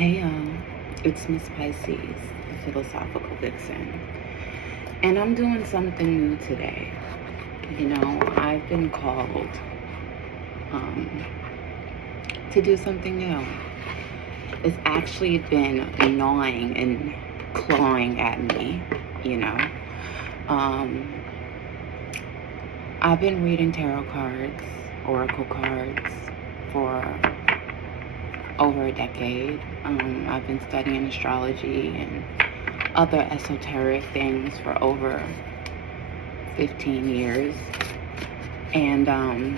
Hey it's Miss Pisces, the philosophical Vixen, and I'm doing something new today. I've been called to do something new. It's actually been gnawing and clawing at me, you know. I've been reading tarot cards, oracle cards for over a decade. I've been studying astrology and other esoteric things for over 15 years. And, I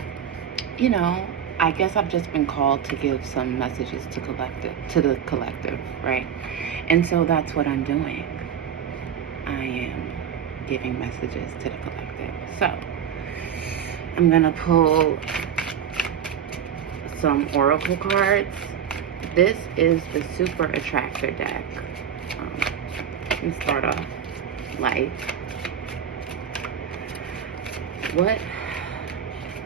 guess I've just been called to give some messages to the collective, right? And so that's what I'm doing. I am giving messages to the collective. So I'm going to pull some oracle cards. This is the Super Attractor deck. Let me start off light. What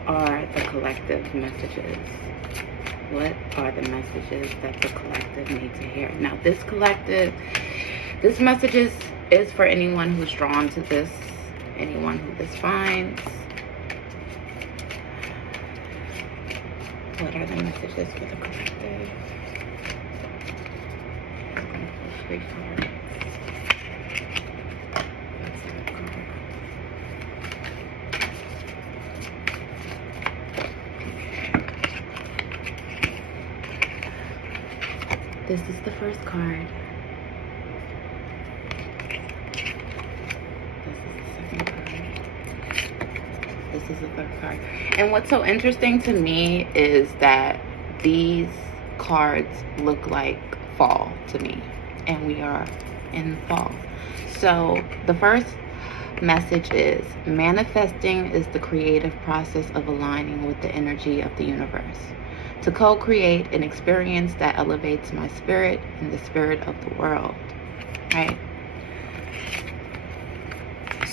are the collective messages? What are the messages that the collective need to hear? Now, this message is for anyone who's drawn to this, anyone who this finds. What are the messages for the collective? I'm going to pull 3 cards. This is the first card. This is the second card. This is the third card. And what's so interesting to me is that these cards look like fall to me. And we are in fall. So the first message is, manifesting is the creative process of aligning with the energy of the universe, to co-create an experience that elevates my spirit and the spirit of the world, right?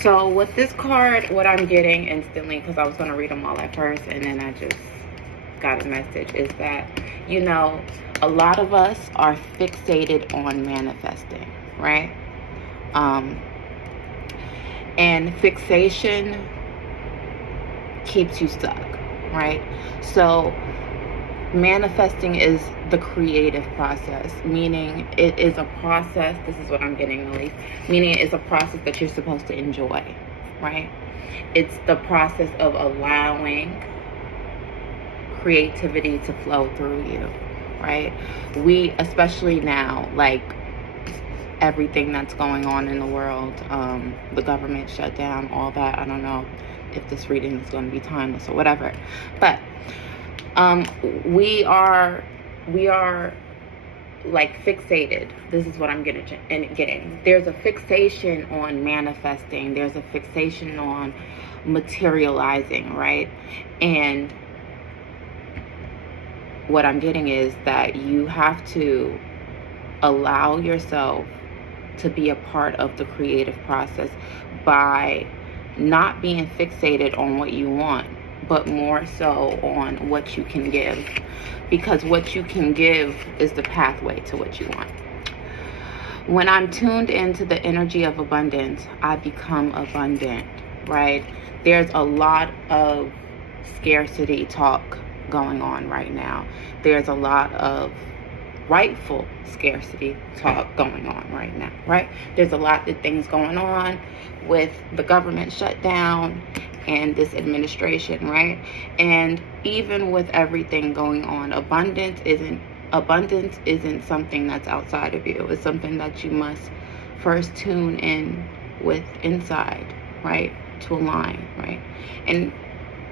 So with this card, what I'm getting instantly, because I was going to read them all at first and then I just got a message, is that, a lot of us are fixated on manifesting, right? And fixation keeps you stuck, right? So manifesting is the creative process, meaning it is a process. This is what I'm getting, at least. Meaning it's a process that you're supposed to enjoy, right? It's the process of allowing creativity to flow through you, right? We, especially now, like everything that's going on in the world, the government shutdown, all that. I don't know if this reading is going to be timeless or whatever, but we are like fixated. This is what I'm getting. There's a fixation on manifesting. There's a fixation on materializing, right? And what I'm getting is that you have to allow yourself to be a part of the creative process by not being fixated on what you want, but more so on what you can give, because what you can give is the pathway to what you want. When I'm tuned into the energy of abundance, I become abundant, right? There's a lot of scarcity talk going on right now. There's a lot of rightful scarcity talk going on right now, right? There's a lot of things going on with the government shutdown and this administration, right? And even with everything going on, abundance isn't something that's outside of you. It's something that you must first tune in with inside, right? To align, right? And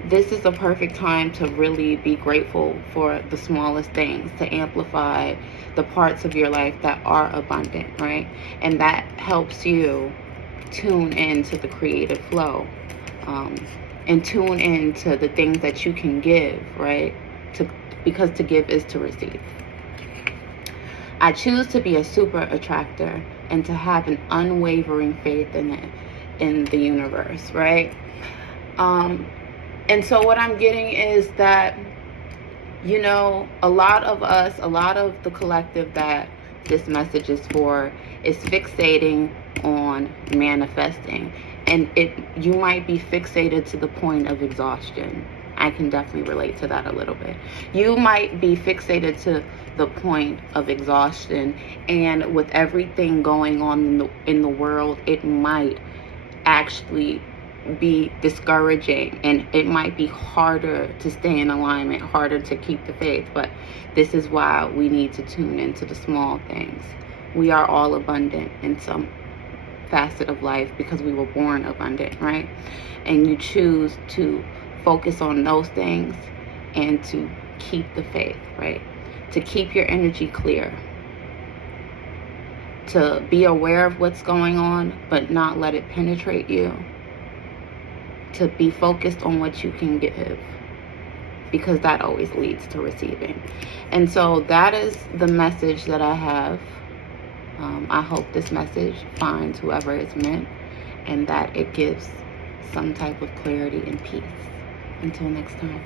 this is a perfect time to really be grateful for the smallest things, to amplify the parts of your life that are abundant, right? And that helps you tune into the creative flow, and tune into the things that you can give, right? Because to give is to receive. I choose to be a super attractor and to have an unwavering faith in the universe, right? And so what I'm getting is that, a lot of us, a lot of the collective that this message is for is fixating on manifesting. And you might be fixated to the point of exhaustion. I can definitely relate to that a little bit. You might be fixated to the point of exhaustion, and with everything going on in the world, it might actually be discouraging, and it might be harder to stay in alignment, harder to keep the faith. But this is why we need to tune into the small things. We are all abundant in some facet of life because we were born abundant, right? And you choose to focus on those things and to keep the faith, right? To keep your energy clear, to be aware of what's going on but not let it penetrate you, to be focused on what you can give, because that always leads to receiving. And so that is the message that I have. I hope this message finds whoever it's meant, and that it gives some type of clarity and peace. Until next time.